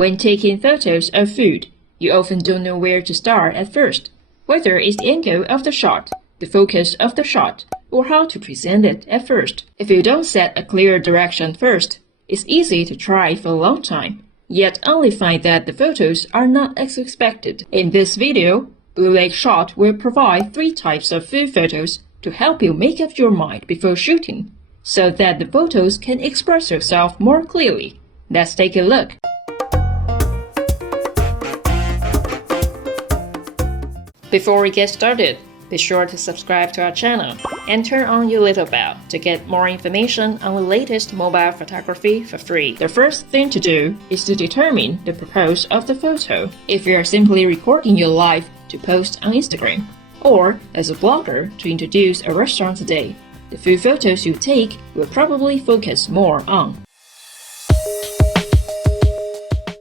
When taking photos of food, you often don't know where to start at first, whether it's the angle of the shot, the focus of the shot, or how to present it at first. If you don't set a clear direction first, it's easy to try for a long time, yet only find that the photos are not as expected. In this video, Blue Lake Shot will provide 3 types of food photos to help you make up your mind before shooting, so that the photos can express yourself more clearly. Let's take a look. Before we get started, be sure to subscribe to our channel and turn on your little bell to get more information on the latest mobile photography for free. The first thing to do is to determine the purpose of the photo. If you are simply recording your life to post on Instagram, or as a blogger to introduce a restaurant today, the food photos you take will probably focus more on.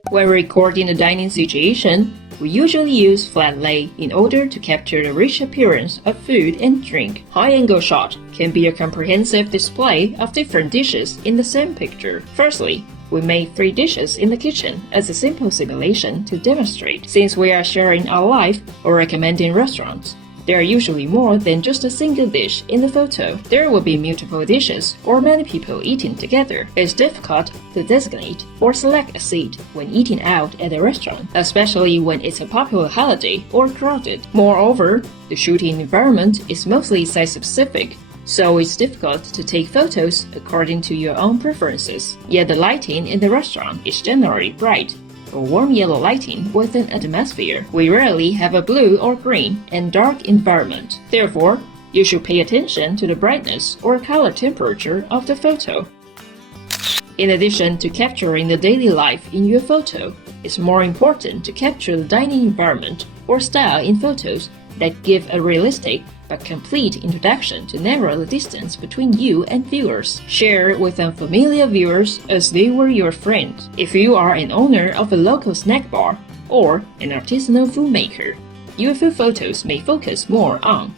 When recording a dining situation, we usually use flat lay in order to capture the rich appearance of food and drink. High-angle shot can be a comprehensive display of different dishes in the same picture. Firstly, we made 3 dishes in the kitchen as a simple simulation to demonstrate. Since we are sharing our life or recommending restaurants, there are usually more than just a single dish in the photo. There will be multiple dishes or many people eating together. It's difficult to designate or select a seat when eating out at a restaurant, especially when it's a popular holiday or crowded. Moreover, the shooting environment is mostly site-specific, so it's difficult to take photos according to your own preferences. Yet the lighting in the restaurant is generally bright, or warm yellow lighting with an atmosphere. We rarely have a blue or green and dark environment. Therefore, you should pay attention to the brightness or color temperature of the photo. In addition to capturing the daily life in your photo, it's more important to capture the dining environment or style in photos that give a realistic but complete introduction to narrow the distance between you and viewers. Share with unfamiliar viewers as they were your friends. If you are an owner of a local snack bar or an artisanal food maker, your food photos may focus more on.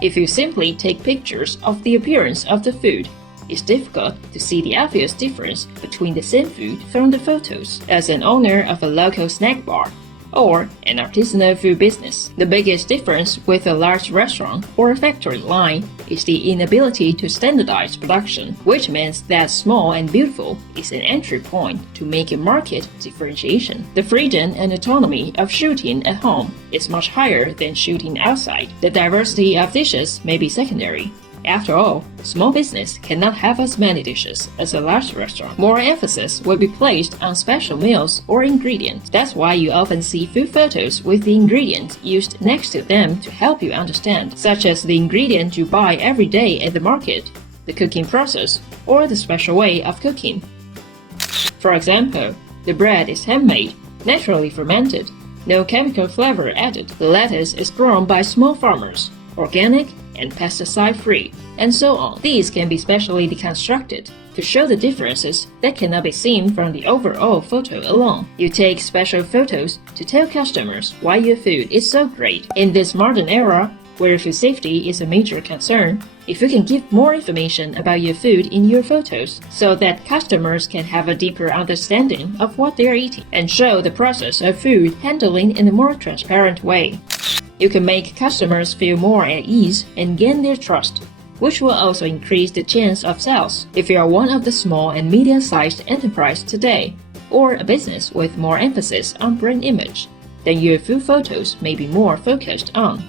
If you simply take pictures of the appearance of the food, it's difficult to see the obvious difference between the same food from the photos. As an owner of a local snack bar or an artisanal food business, the biggest difference with a large restaurant or a factory line is the inability to standardize production, which means that small and beautiful is an entry point to make a market differentiation. The freedom and autonomy of shooting at home is much higher than shooting outside. The diversity of dishes may be secondary. After all, small business cannot have as many dishes as a large restaurant. More emphasis will be placed on special meals or ingredients. That's why you often see food photos with the ingredients used next to them to help you understand, such as the ingredient you buy every day at the market, the cooking process, or the special way of cooking. For example, the bread is handmade, naturally fermented, no chemical flavor added. The lettuce is grown by small farmers, organic, and pesticide-free, and so on. These can be specially deconstructed to show the differences that cannot be seen from the overall photo alone. You take special photos to tell customers why your food is so great. In this modern era, where food safety is a major concern, if you can give more information about your food in your photos so that customers can have a deeper understanding of what they are eating and show the process of food handling in a more transparent way, you can make customers feel more at ease and gain their trust, which will also increase the chance of sales. If you are one of the small and medium-sized enterprise today, or a business with more emphasis on brand image, then your food photos may be more focused on.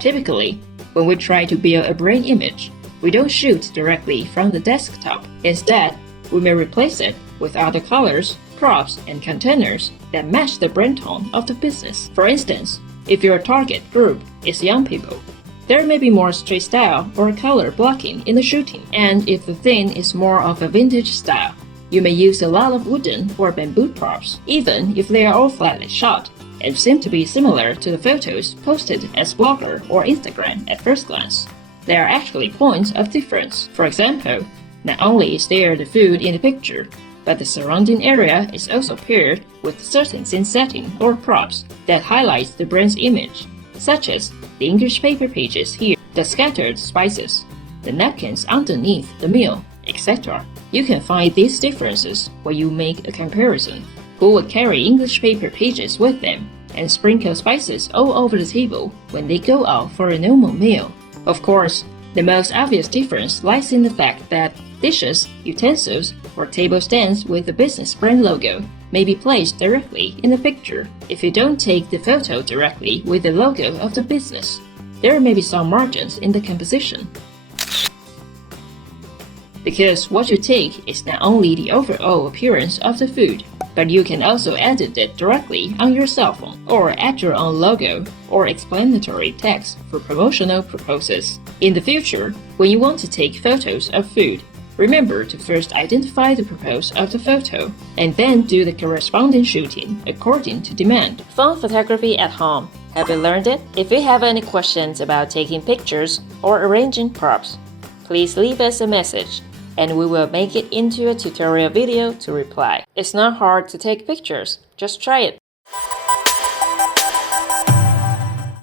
Typically, when we try to build a brand image, we don't shoot directly from the desktop. Instead, we may replace it with other colors, props, and containers that match the brand tone of the business. For instance, if your target group is young people, there may be more street style or color blocking in the shooting. And if the theme is more of a vintage style, you may use a lot of wooden or bamboo props, even if they are all flatly shot and seem to be similar to the photos posted as blogger or Instagram at first glance. There are actually points of difference. For example, not only is there the food in the picture, but the surrounding area is also paired with certain scene setting or props that highlights the brand's image, such as the English paper pages here, the scattered spices, the napkins underneath the meal, etc. You can find these differences when you make a comparison. Who would carry English paper pages with them and sprinkle spices all over the table when they go out for a normal meal? Of course, the most obvious difference lies in the fact that dishes, utensils, or table stands with the business brand logo may be placed directly in the picture if you don't take the photo directly with the logo of the business. There may be some margins in the composition. Because what you take is not only the overall appearance of the food, but you can also edit it directly on your cell phone or add your own logo or explanatory text for promotional purposes. In the future, when you want to take photos of food, remember to first identify the purpose of the photo and then do the corresponding shooting according to demand. Phone photography at home. Have you learned it? If you have any questions about taking pictures or arranging props, please leave us a message and we will make it into a tutorial video to reply. It's not hard to take pictures, just try it.